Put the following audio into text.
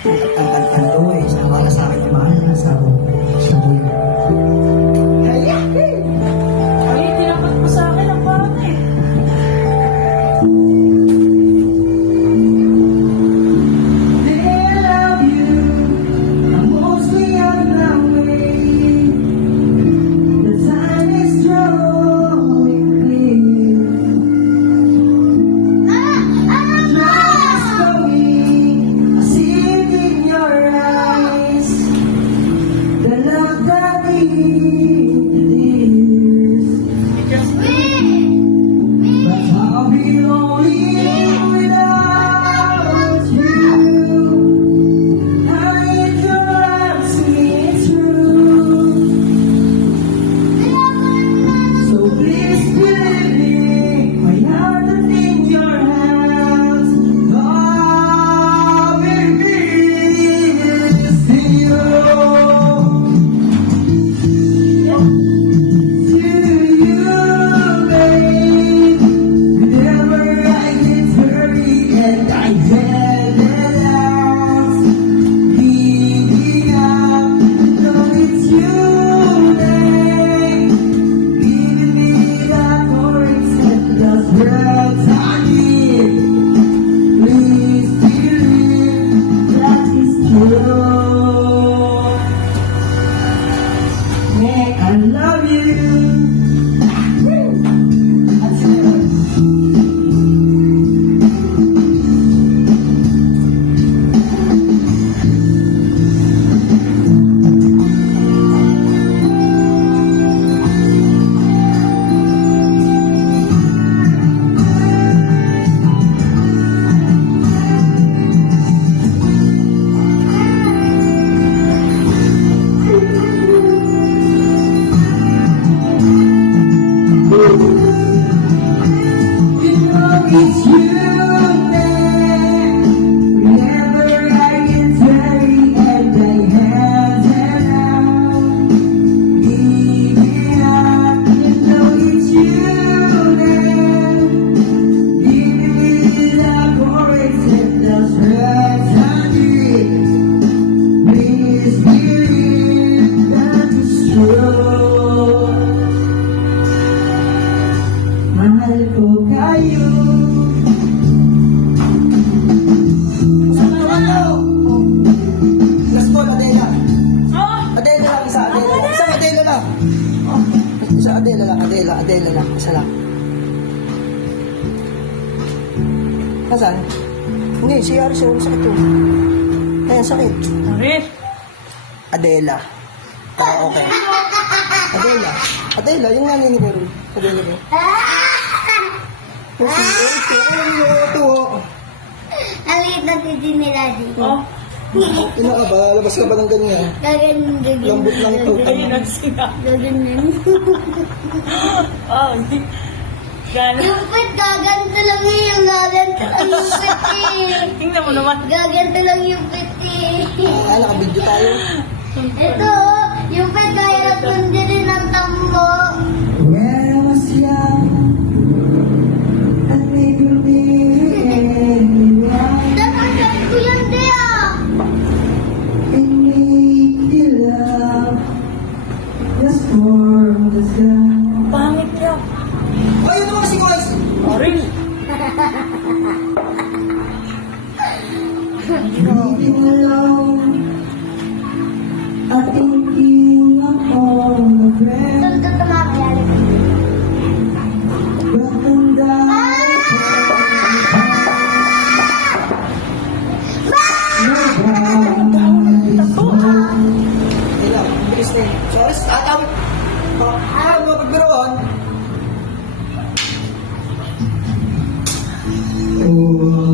Ang tantang ko ay sa para sa akin ang mahal na asawa. Siya. you. Adela lang, isa lang. Nasaan? Hindi, si Aris yung sakit yun. Ayan, sakit. Aris? Adela. Para okay. Adela. Adela, yung nanay ni Beryl. Adela ko. Kasi, ay, kaya ano yung ito? Ang liit na titi nila dito. Oh. Ina ka ba? Labas ka ba ng ganyan? Gaganin. Lambot lang to. Gaganin sila. Gaganin. Oh, hindi. Gano'n? Yung pet, gaganto lang yun. Yung gaganto lang yung pet eh. Tingnan mo naman. Gaganto lang yung pet eh. Ah, nakabidyo tayo. Ito. Oh. Christy. So, is atang pag mapagbiroon. Oh.